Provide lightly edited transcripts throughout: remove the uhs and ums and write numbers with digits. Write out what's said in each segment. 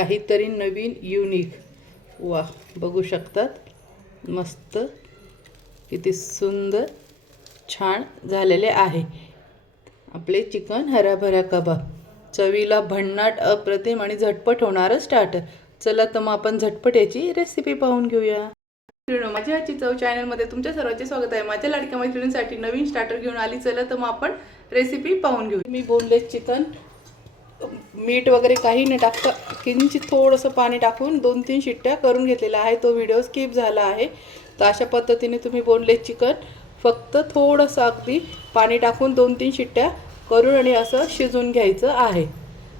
काहीतरी नवीन युनिक. वा, बघू शकतात मस्त किती सुंदर छान झालेले आहे आपले चिकन हराभरा कबाब. चवीला भन्नाट, अप्रतिम आणि झटपट होणारं स्टार्टर. चला तर मग आपण झटपट याची रेसिपी पाहून घेऊया. माझ्या आजची चव चॅनलमध्ये तुमच्या सर्वांचे स्वागत आहे. माझ्या लाडक्या मैत्रिणींसाठी नवीन स्टार्टर घेऊन आली. चला तर मग आपण रेसिपी पाहून घेऊ. मी बोनलेस चिकन मीठ वगैरे काही न टाकता किंचित थोडंसं पाणी टाकून 2-3 शिट्ट्या करून घेतलेला आहे. तो व्हिडिओ स्किप झाला आहे. तर अशा पद्धतीने तुम्ही बोनलेस चिकन फक्त थोडंसं अगदी पाणी टाकून 2-3 शिट्ट्या करून आणि असं शिजवून घ्यायचं आहे.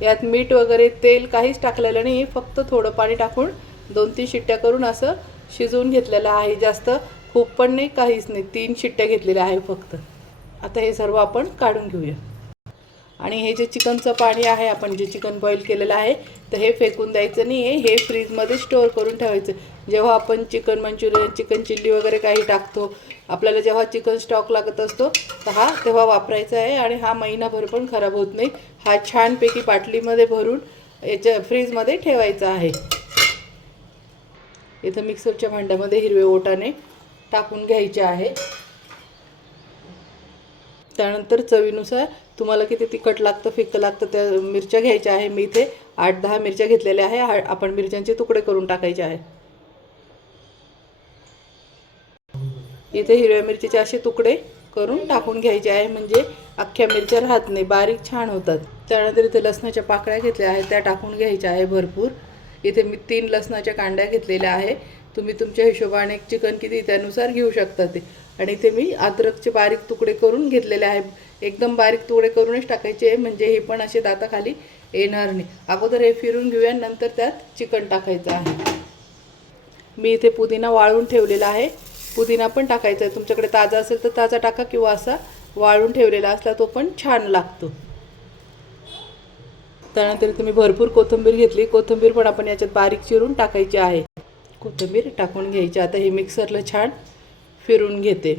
यात मीठ वगैरे तेल काहीच टाकलेलं नाही. फक्त थोडं पाणी टाकून 2-3 शिट्ट्या करून असं शिजवून घेतलेलं आहे. जास्त खूप पण नाही, काहीच नाही. 3 शिट्ट्या घेतलेल्या आहे फक्त. आता हे सर्व आपण काढून घेऊया. आणि हे जे चिकनचं पाणी आहे, आपण जे चिकन बॉईल केलेलं आहे, तर हे फेकून द्यायचं नाही आहे. हे फ्रीजमध्ये स्टोअर करून ठेवायचं. जेव्हा आपण चिकन मंचुरियन, चिकन चिल्ली वगैरे काही टाकतो, आपल्याला जेव्हा चिकन स्टॉक लागत असतो तर हा तेव्हा वापरायचा आहे. आणि हा महिनाभर पण खराब होत नाही. हा छानपैकी बाटलीमध्ये भरून याच्या फ्रीजमध्ये ठेवायचा आहे. इथं मिक्सरच्या भांड्यामध्ये हिरवे वाटाणे टाकून घ्यायचे आहे. त्यानंतर चवीनुसार तुम्हाला किती तिखट लागतं, फिक्कं लागतं त्या मिरच्या घ्यायच्या आहे. मी इथे 8-10 मिरच्या घेतलेल्या आहे. आपण मिरच्यांचे तुकडे करून टाकायचे आहे. इथे हिरव्या मिरचीचे असे तुकडे करून टाकून घ्यायचे आहे, म्हणजे अख्ख्या मिरच्या राहत नाही, बारीक छान होतात. त्यानंतर इथे लसणाच्या पाकळ्या घेतल्या आहेत, त्या टाकून घ्यायच्या आहे भरपूर. इथे मी 3 लसणाच्या कांड्या घेतलेल्या आहे. तुम्ही तुमच्या हिशोबाने चिकन किती त्यानुसार घेऊ शकता ते. आणि इथे मी अद्रकचे बारीक तुकडे करून घेतलेले आहे. एकदम बारीक तुकडे करूनच टाकायचे, म्हणजे हे पण असे दाताखाली येणार नाही. अगोदर हे फिरून घेऊया, नंतर त्यात चिकन टाकायचं आहे. मी इथे पुदिना वाळवून ठेवलेला आहे. पुदिना पण टाकायचा आहे. तुमच्याकडे ताजा असेल तर ताजा टाका, किंवा असा वाळवून ठेवलेला असला तो पण छान लागतो. त्यानंतर तुम्ही भरपूर कोथिंबीर घेतली. कोथिंबीर पण आपण याच्यात बारीक चिरून टाकायची आहे. कोथिंबीर टाकून घ्यायची. आता हे मिक्सरला छान फिरून घेते.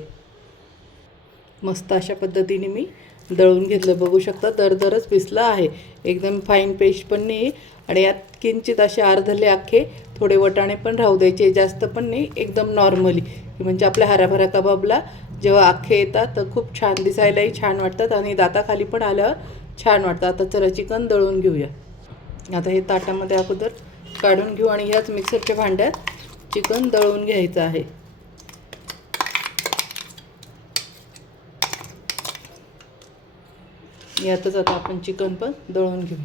मस्त अशा पद्धतीने मी दळून घेतलं. बघू शकता दरदरच पिसलं आहे, एकदम फाईन पेस्ट पण नाही. आणि यात किंचित असे अर्धले अख्खे थोडे वटाणे पण राहू द्यायचे, जास्त पण नाही, एकदम नॉर्मली. म्हणजे आपल्या हराभरा कबाबला जेव्हा अख्खे येतात तर खूप छान दिसायलाही छान वाटतात आणि दाताखाली पण आल्यावर छान वाटतं. आता चला चिकन दळून घेऊया. आता हे ताटामध्ये अगोदर काढून घेऊ आणि ह्याच मिक्सरच्या भांड्यात चिकन दळून घ्यायचं आहे. यातच आता आपण चिकन पण दळून घेऊ.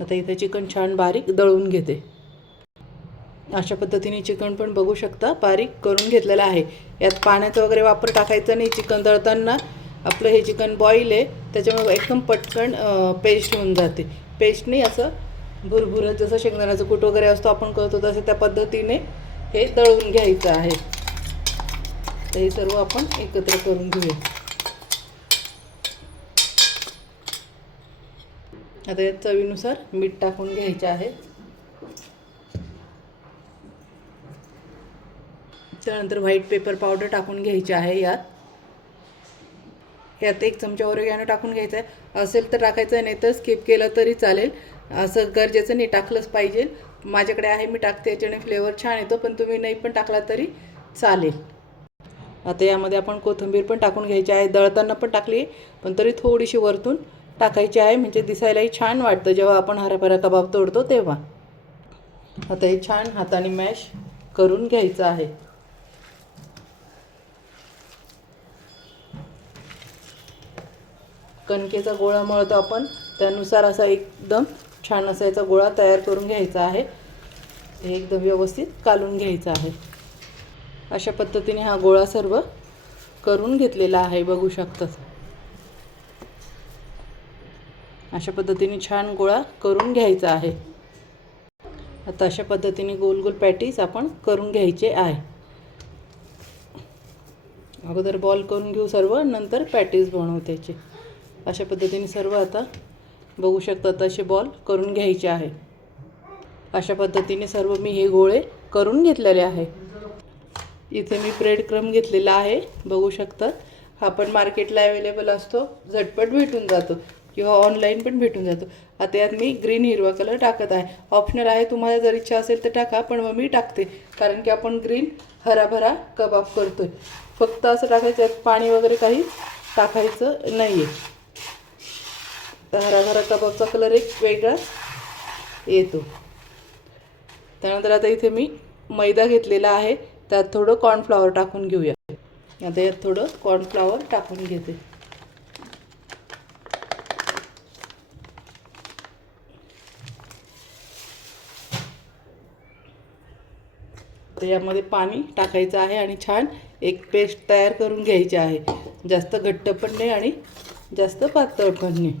आता इथे चिकन छान बारीक दळून घेते. अशा पद्धतीने चिकन पण बघू शकता बारीक करून घेतलेलं आहे. यात पाण्याचा वगैरे वापर टाकायचा नाही. चिकन दळताना आपलं हे चिकन बॉईल आहे, त्याच्यामुळे एकदम पटकन पेस्ट होऊन जाते. पेस्ट नाही, असं भुरभुरत जसं शेंगदाण्याचं कूट वगैरे असतो आपण करतो तसं त्या पद्धतीने हे दळून घ्यायचं आहे. तर हे सर्व आपण एकत्र करून घेऊया. आता यात चवीनुसार मीठ टाकून घ्यायचे आहे. त्यानंतर व्हाईट पेपर पावडर टाकून घ्यायची आहे. यात 1 चमचा ओरिगॅनो टाकून घ्यायचा आहे. असेल तर टाकायचं, नाही तर स्किप केलं तरी चालेल. असं गरजेचं नाही, टाकलंच पाहिजे. माझ्याकडे आहे, मी टाकते, याच्याने फ्लेवर छान येतो, पण तुम्ही नाही पण टाकला तरी चालेल. आता यामध्ये आपण कोथिंबीर पण टाकून घ्यायची आहे. दळताना पण टाकली, पण तरी थोडीशी वरतून टाकायची आहे, म्हणजे दिसायलाही छान वाटतं जेव्हा आपण हराभरा कबाब तोडतो तेव्हा. आता हे छान हाताने मॅश करून घ्यायचं आहे. कणकेचा गोळा मळतो आपण, त्यानुसार असा एकदम छान असा याचा गोळा तयार करून घ्यायचा आहे. हे एकदम व्यवस्थित कालून घ्यायचा आहे. अशा पद्धतीने हा गोळा सर्व करून घेतलेला आहे. बघू शकता अशा पद्धतीने छान गोळा करून घ्यायचा आहे. आता अशा पद्धतीने गोल गोल पॅटीस आपण करून घ्यायचे आहे. अगोदर बॉल करून घेऊ सर्व, नंतर पॅटीस बनवते. अशा पद्धतीने सर्व आता बघू शकता तसे बॉल करून घ्यायचे आहे. अशा पद्धतीने सर्व मी हे गोळे करून घेतलेले आहे. इथे मी ब्रेड क्रम घेतलेला आहे, बघू शकता. हा पण मार्केटला अवेलेबल असतो, झटपट भेटून जातो किंवा ऑनलाईन पण भेटून जातो. आता यात मी ग्रीन हिरवा कलर टाकत आहे. ऑप्शनल आहे, तुम्हाला जर इच्छा असेल तर टाका, पण मग मी टाकते कारण की आपण ग्रीन हराभरा कबाब करतोय. फक्त असं टाकायचं, यात पाणी वगैरे काही टाकायचं नाही आहे. तर हराभरा कबाबचा कलर एक वेगळा येतो. त्यानंतर आता इथे मी मैदा घेतलेला आहे, त्यात थोडं कॉर्नफ्लॉवर टाकून घेऊया. आता यात थोडं कॉर्नफ्लॉवर टाकून घेते. तर यामध्ये पाणी टाकायचं आहे आणि छान एक पेस्ट तयार करून घ्यायची आहे. जास्त घट्ट पण नाही आणि जास्त पातळ पण नाही.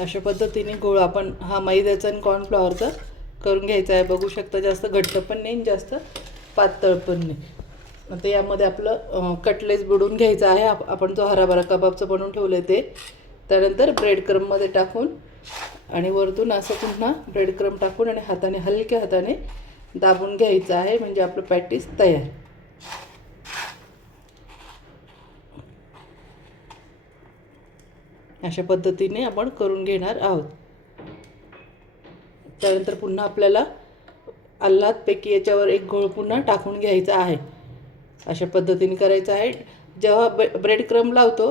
अशा पद्धतीने गोळ आपण हा मैद्याचा आणि कॉर्नफ्लॉवरचा करून घ्यायचा आहे. बघू शकता, जास्त घट्ट पण नाही, जास्त पातळ पण नाही. आता यामध्ये आपलं कटलेस बुडवून घ्यायचं आहे. आपण जो हराभरा कबाबचं बनवून ठेवलं आहे ते. त्यानंतर ब्रेड क्रममध्ये टाकून आणि वरतून असं पुन्हा ब्रेड क्रम टाकून आणि हाताने हलक्या हाताने दाबून घ्यायचं आहे, म्हणजे आपलं पॅटीस तयार. अशा पद्धतीने आपण करून घेणार आहोत. त्यानंतर पुन्हा आपल्याला आल्हादपैकी याच्यावर एक घोळ पुन्हा टाकून घ्यायचा आहे. अशा पद्धतीने करायचं आहे. जेव्हा ब्रेड क्रम लावतो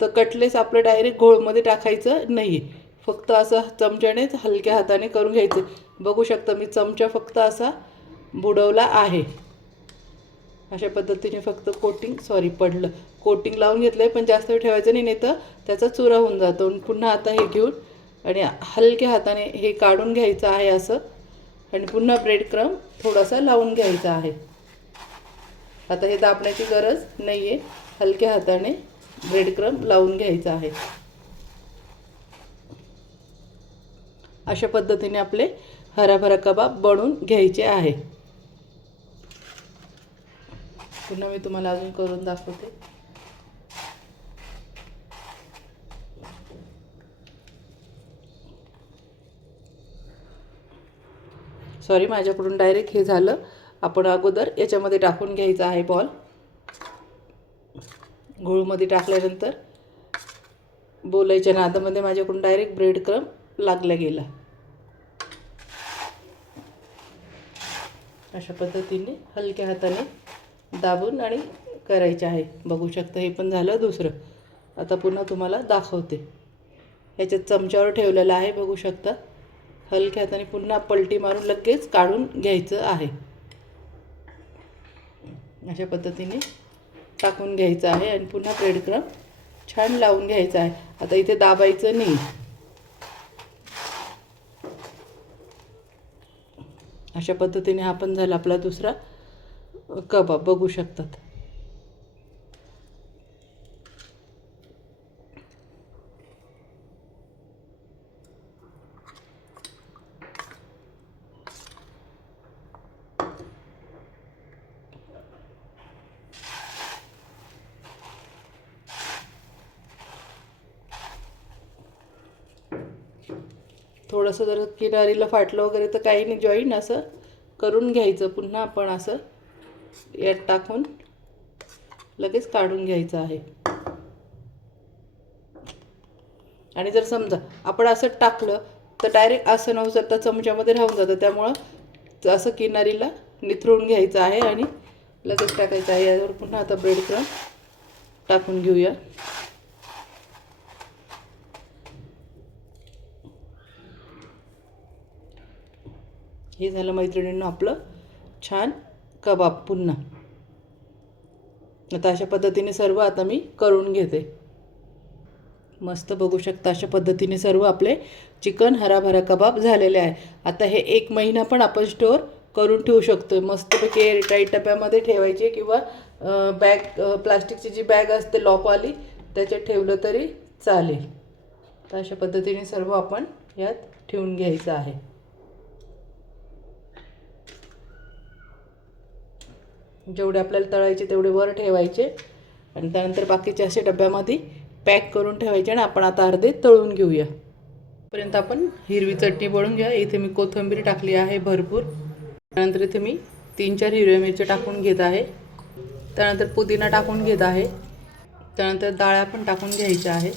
तर कटलेस आपलं डायरेक्ट घोळमध्ये टाकायचं नाही आहे. फक्त असं चमच्यानेच हलक्या हाताने करून घ्यायचं. बघू शकता मी चमचा फक्त असा बुडवला आहे. अशा पद्धतीने फक्त कोटिंग लावून घेतलं आहे, पण जास्त वेळ ठेवायचं नाही, तर त्याचा चुरा होऊन जातो. पुन्हा आता हे घेऊन आणि हलक्या हाताने हे काढून घ्यायचं आहे असं, आणि पुन्हा ब्रेड क्रम थोडासा लावून घ्यायचा आहे. आता हे दाबण्याची गरज नाही आहे, हलक्या हाताने ब्रेड क्रम लावून घ्यायचा आहे. अशा पद्धतीने आपले हराभरा कबाब बनवून घ्यायचे आहे. पुन्हा मी तुम्हाला अजून करून दाखवते. सॉरी, माझ्याकडून डायरेक्ट हे झालं. आपण अगोदर याच्यामध्ये टाकून घ्यायचा आहे बॉल. घोळमध्ये टाकल्यानंतर बोलायच्या नादामध्ये माझ्याकडून डायरेक्ट ब्रेड क्रम लागला गेला. अशा पद्धतीने हलक्या हाताने दाबून आणि करायचे आहे. बघू शकता, हे पण झालं दुसरं. आता पुन्हा तुम्हाला दाखवते. ह्याच्यात चमच्यावर ठेवलेलं आहे, बघू शकता. हलक्या हाताने पुन्हा पलटी मारून लगेच काढून घ्यायचं आहे. अशा पद्धतीने टाकून घ्यायचं आहे आणि पुन्हा ब्रेड क्रम छान लावून घ्यायचं आहे. आता इथे दाबायचं नाही. अशा पद्धतीने हा पण झाला आपला दुसरा कबाब, बघू शकतात. थोडंसं जर किनारीला फाटलं वगैरे तर काही नाही, जॉईन असं करून घ्यायचं. पुन्हा आपण असं यात टाकून लगेच काढून घ्यायचं आहे. आणि जर समजा आपण असं टाकलं तर डायरेक्ट असं न उचलता चमच्यामध्ये राहून जातं. त्यामुळं असं किनारीला निथळून घ्यायचं आहे आणि लगेच टाकायचं आहे. यावर पुन्हा आता ब्रेड क्रम टाकून घेऊया. हे झालं मैत्रिणींनो आपलं छान कबाब पुन्हा. आता अशा पद्धतीने सर्व आता मी करून घेते. मस्त बघू शकता, अशा पद्धतीने सर्व आपले चिकन हराभरा कबाब झालेले आहे. आता हे 1 महिना पण आपण स्टोअर करून ठेवू शकतो. मस्तपैकी एअरटाईट डब्यामध्ये ठेवायचे किंवा प्लास्टिकची जी बॅग असते लॉकवाली त्याच्यात ठेवलं तरी चालेल. तर अशा पद्धतीने सर्व आपण यात ठेवून घ्यायचं आहे. जेवढे आपल्याला तळायचे तेवढे वर ठेवायचे आणि त्यानंतर बाकीचे असे डब्यामध्ये पॅक करून ठेवायचे आणि आपण आता अर्धे तळून घेऊया. पर्यंत आपण हिरवी चटणी बनवून घ्या. इथे मी कोथिंबीर टाकली आहे भरपूर. त्यानंतर इथे मी 3-4 हिरव्या मिरच्या टाकून घेत आहे. त्यानंतर पुदिना टाकून घेत आहे. त्यानंतर डाळ्या पण टाकून घ्यायच्या आहे.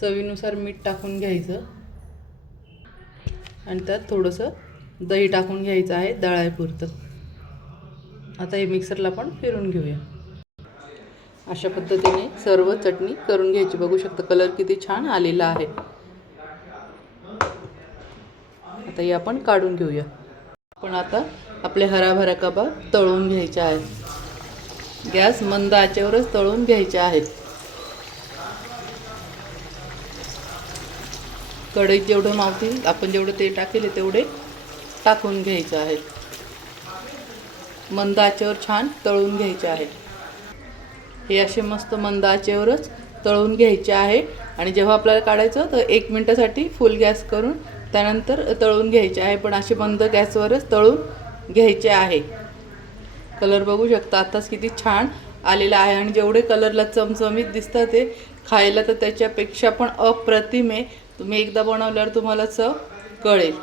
चवीनुसार मीठ टाकून घ्यायचं आणि त्यात थोडंसं दही टाकून घ्यायचं आहे डाळ्यापुरतं. आता हे मिक्सरला पण फिरून घेऊया. अशा पद्धतीने सर्व चटणी करून घ्यायची. बघू शकता कलर किती छान आलेला आहे. आता हे आपण काढून घेऊया. पण आता आपले हराभरा कबाब तळून घ्यायचे आहेत. गॅस मंद आचेवरच तळून घ्यायचे आहेत. कढईत जेवढं मावतील आपण जेवढं तेल टाकेले तेवढे टाकून घ्यायचे आहेत. मंद आचेवर छान तळून घ्यायचे आहेत. हे असे मस्त मंद आचेवरच तळून घ्यायचे आहे. आणि जेव्हा आपल्याला काढायचं तर 1 मिनिटासाठी फुल गॅस करून त्यानंतर तळून घ्यायचे आहे. पण असे मंद गॅसवरच तळून घ्यायचे आहे. कलर बघू शकता आताच किती छान आलेला आहे. आणि जेवढे कलरला चमचमीत दिसतात ते खायला तर त्याच्यापेक्षा पण अप्रतिम आहे. तुम्ही एकदा बनवल्यावर तुम्हाला चव कळेल.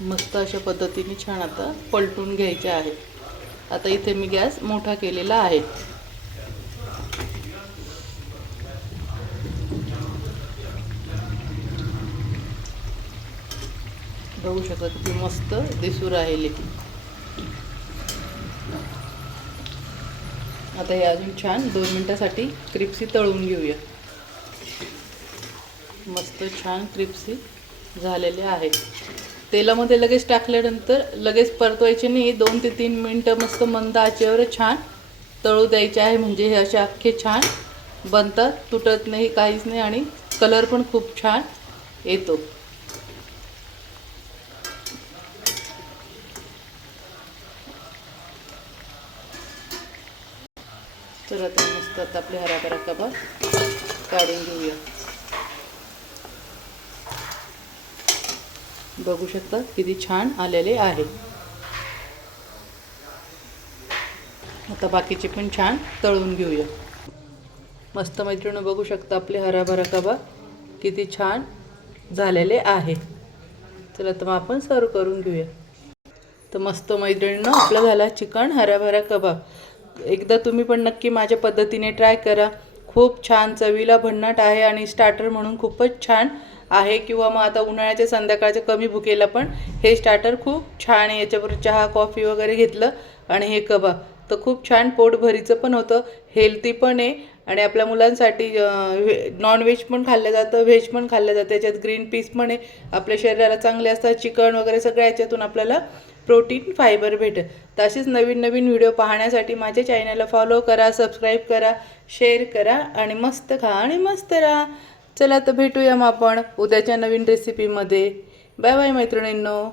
मस्त अशा पद्धतीने छान आता पलटून घ्यायचे आहे. आता इथे मी गॅस मोठा केलेला आहे. बघू शकता किती मस्त दिसू राहिले. आता हे अजून छान 2 मिनिटासाठी क्रिप्सी तळून घेऊया. मस्त छान क्रिप्सी झालेले आहे. तेलामध्ये लगेच टाकल्यानंतर लगेच परतवायचे नाही. 2 ते 3 मिनटं मस्त मंद आचेवर छान तळू द्यायचे आहे. म्हणजे हे असे अख्खे छान बनतात, तुटत नाही, काहीच नाही आणि कलर पण खूप छान येतो. तर आता मस्त आता आपले हराभरा कबाब काढून घेऊया. बघू शकता किती छान आलेले आहे. आता बाकीचे पण छान तळून घेऊया. मस्त मैत्रिणी बघू शकता आपले हराभरा कबाब किती छान झालेले आहे. चला तर मग आपण सर्व करून घेऊया. तर मस्त मैत्रिणींनो आपला झाला चिकन हराभरा कबाब. एकदा तुम्ही पण नक्की माझ्या पद्धतीने ट्राय करा. खूप छान चवीला भन्नाट आहे आणि स्टार्टर म्हणून खूपच छान आहे. किंवा मग आता उन्हाळ्याच्या संध्याकाळच्या कमी भुकेला पण हे स्टार्टर खूप छान आहे. याच्याबरोबर चहा कॉफी वगैरे घेतलं आणि हे कबाब तर खूप छान पोटभरीचं पण होतं, हेल्दी पण आहे. आणि आपल्या मुलांसाठी नॉनव्हेज पण खाल्लं जातं, व्हेज पण खाल्लं जातं. त्याच्यात ग्रीन पीस पण आहे, आपल्या शरीराला चांगले असतात. चिकन वगैरे सगळ्या याच्यातून आपल्याला प्रोटीन फायबर भेटेल. तर असेच नवीन नवीन व्हिडिओ पाहण्यासाठी माझ्या चॅनलला फॉलो करा, सबस्क्राईब करा, शेअर करा आणि मस्त खा आणि मस्त राहा. चला तर भेटूया मग आपण उद्याच्या नवीन रेसिपीमध्ये. बाय बाय मैत्रिणींनो.